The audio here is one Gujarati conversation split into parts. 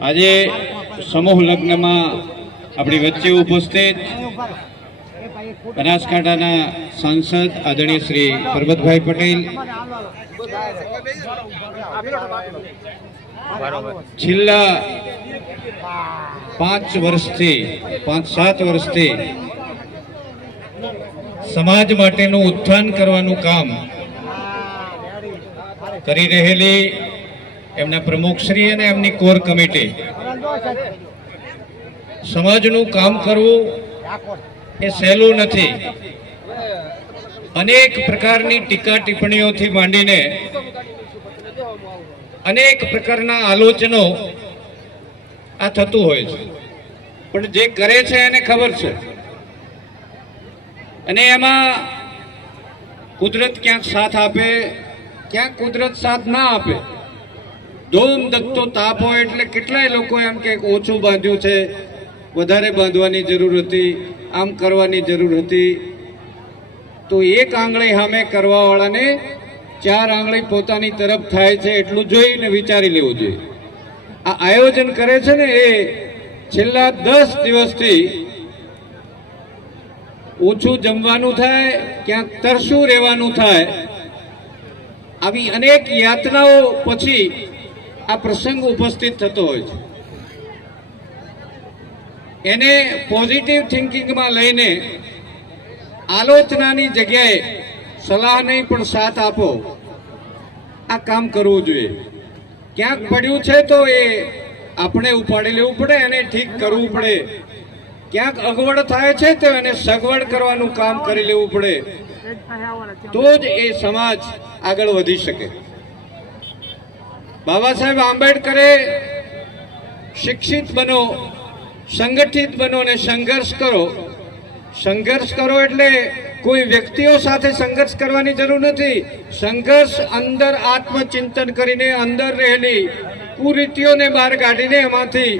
આજે સમૂહ લગ્નમાં આપણી વચ્ચે ઉપસ્થિત બનાસકાંઠાના સાંસદ આદરણીય શ્રી પરબતભાઈ પટેલ, છેલ્લા 5 વર્ષથી 5-7 વર્ષથી સમાજ માટેનું ઉત્થાન કરવાનું કામ કરી રહેલી એમના પ્રમુખશ્રી અને એમની કોર કમિટી, સમાજનું કામ કરવું એ સહેલું નથી. અનેક પ્રકારની ટીકા ટિપ્પણીઓથી માંડીને અનેક પ્રકારના આલોચનો આ થતું હોય છે, પણ જે કરે છે એને ખબર છે. અને એમાં કુદરત ક્યાંક સાથ આપે, ક્યાંક કુદરત સાથ ના આપે. ધૂમ ધકતો તાપ હોય એટલે કેટલાય લોકો એમ કે ઓછું બાંધ્યું છે, વધારે બાંધવાની જરૂર હતી, આમ કરવાની જરૂર હતી. તો એક આંગળી સામે કરવાવાળાને 4 આંગળી પોતાની તરફ થાય છે એટલું જોઈને વિચારી લેવું જોઈએ. આ આયોજન કરે છે ને એ છેલ્લા 10 દિવસથી ઓછું જમવાનું થાય, ક્યાંક તરસું રહેવાનું થાય, આવી અનેક યાતનાઓ પછી આ પ્રસંગ ઉપસ્થિત થતો હોય છે. એને પોઝિટિવ થિંકિંગમાં લઈને આલોચનાની જગ્યાએ સલાહ નહીં પણ સાથ આપો, આ કામ કરવું જોઈએ. ક્યાંક પડ્યું છે તો એ આપણે ઉપાડી લેવું પડે, એને ઠીક કરવું પડે. ક્યાંક અગવડ થાય છે તો એને સગવડ કરવાનું કામ કરી લેવું પડે, તો જ એ સમાજ આગળ વધી શકે. બાબા સાહેબ આંબેડકરે શિક્ષિત બનો, સંગઠિત બનો અને સંઘર્ષ કરો. સંઘર્ષ કરો એટલે કોઈ વ્યક્તિઓ સાથે સંઘર્ષ કરવાની જરૂર નથી. સંઘર્ષ અંદર આત્મચિંતન કરીને અંદર રહેલી કુરીતિઓને બહાર કાઢીને એમાંથી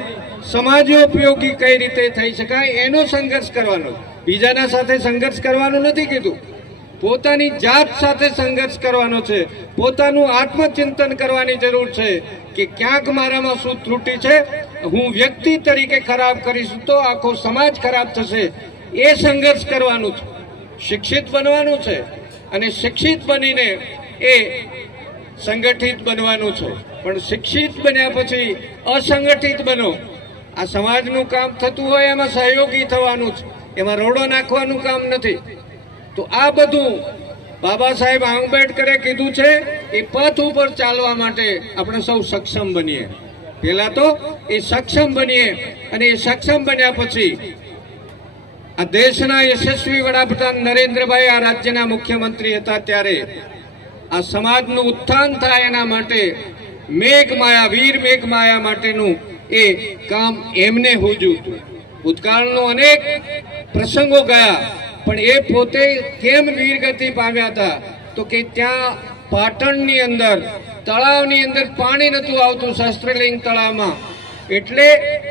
સમાજોપયોગી કઈ રીતે થઈ શકાય એનો સંઘર્ષ કરવાનો. બીજાના સાથે સંઘર્ષ કરવાનું નથી કીધું, પોતાની જાત સાથે સંઘર્ષ કરવાનો છે. પોતાનું આત્મચિંતન કરવાની જરૂર છે કે ક્યાંક મારામાં શું ત્રુટિ છે, હું વ્યક્તિ તરીકે ખરાબ કરીશ તો આખો સમાજ ખરાબ થશે. એ સંઘર્ષ કરવાનું છે, શિક્ષિત બનવાનું છે અને શિક્ષિત બનીને એ સંગઠિત બનવાનું છે. પણ શિક્ષિત બન્યા પછી અસંગઠિત બનો. આ સમાજનું કામ થતું હોય એમાં સહયોગી થવાનું છે, એમાં રોડો નાખવાનું કામ નથી. તો આ બધું બાબા સાહેબ આંબેડકરે કીધું છે. એ પથ ઉપર ચાલવા માટે આપણે સૌ સક્ષમ બનીએ. પહેલા તો એ સક્ષમ બનીએ અને એ સક્ષમ બન્યા પછી આ દેશના યશસ્વી વડાપ્રધાન નરેન્દ્રભાઈ આ રાજ્યના મુખ્યમંત્રી હતા ત્યારે આ સમાજનું ઉત્થાન થાય એના માટે મેઘમાયા, વીર મેઘમાયા માટેનું એ કામ એમને હુજ્યું હતું. ભૂતકાળનો અનેક પ્રસંગો ગયા, પણ એ પોતે કેમ વીરગતિ પામ્યા હતા તો કે ત્યાં પાટણની અંદર તળાવની અંદર પાણી નહોતું આવતું, શસ્ત્રલિંગ તળાવમાં. એટલે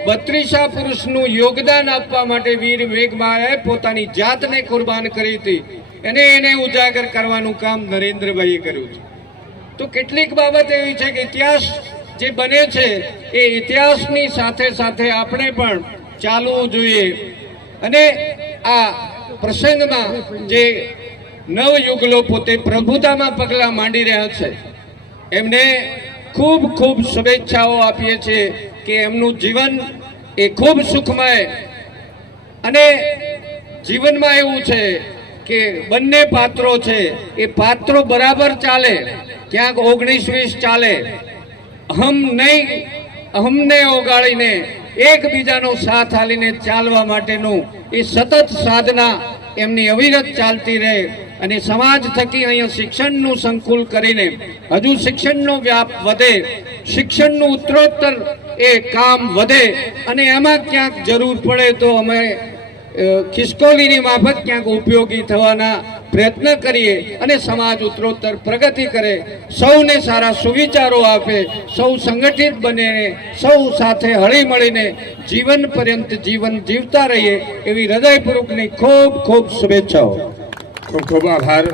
32 પુરુષનું યોગદાન આપવા માટે વીર મેઘમાયાએ પોતાની જાતને કુરબાન કરી હતી. એને ઉજાગર કરવાનું કામ નરેન્દ્રભાઈએ કર્યું છે. તો કેટલીક બાબત એવી છે કે ઇતિહાસ જે બને છે એ ઇતિહાસની સાથે સાથે આપણે પણ ચાલવું જોઈએ. અને આ પ્રસંગમાં જે નવયુગલો પોતે પ્રભુતામાં પગલાં માંડી રહ્યા છે એમને ખૂબ ખૂબ શુભેચ્છાઓ આપીએ છીએ કે એમનું જીવન એ ખૂબ સુખમય. અને જીવનમાં એવું છે કે બંને પાત્રો છે, એ પાત્રો બરાબર ચાલે, ક્યાંક 19-20 ચાલે. અહમને ઓગાળીને એકબીજાનો સાથ આલીને ચાલવા માટેનું એ સતત સાધના એમની અવિરત ચાલતી રહે. અને સમાજ થકી અહીંયા શિક્ષણનું સંકુલ કરીને હજુ શિક્ષણનો વ્યાપ વધે, શિક્ષણનું ઉત્તરોત્તર એ કામ વધે. અને એમાં ક્યાંક જરૂર પડે તો અમે ખિસકોલીની માફક ક્યાંક ઉપયોગી થવાના પ્રયત્ન કરીએ અને સમાજ ઉત્તરોત્તર પ્રગતિ કરે, સૌને સારા સુવિચારો આપે, સૌ સંગઠિત બને, સૌ સાથે હળી મળીને જીવન પર્યંત જીવન જીવતા રહીએ એવી હૃદયપૂર્વકની ખૂબ ખૂબ શુભેચ્છાઓ. ખૂબ ખૂબ આભાર.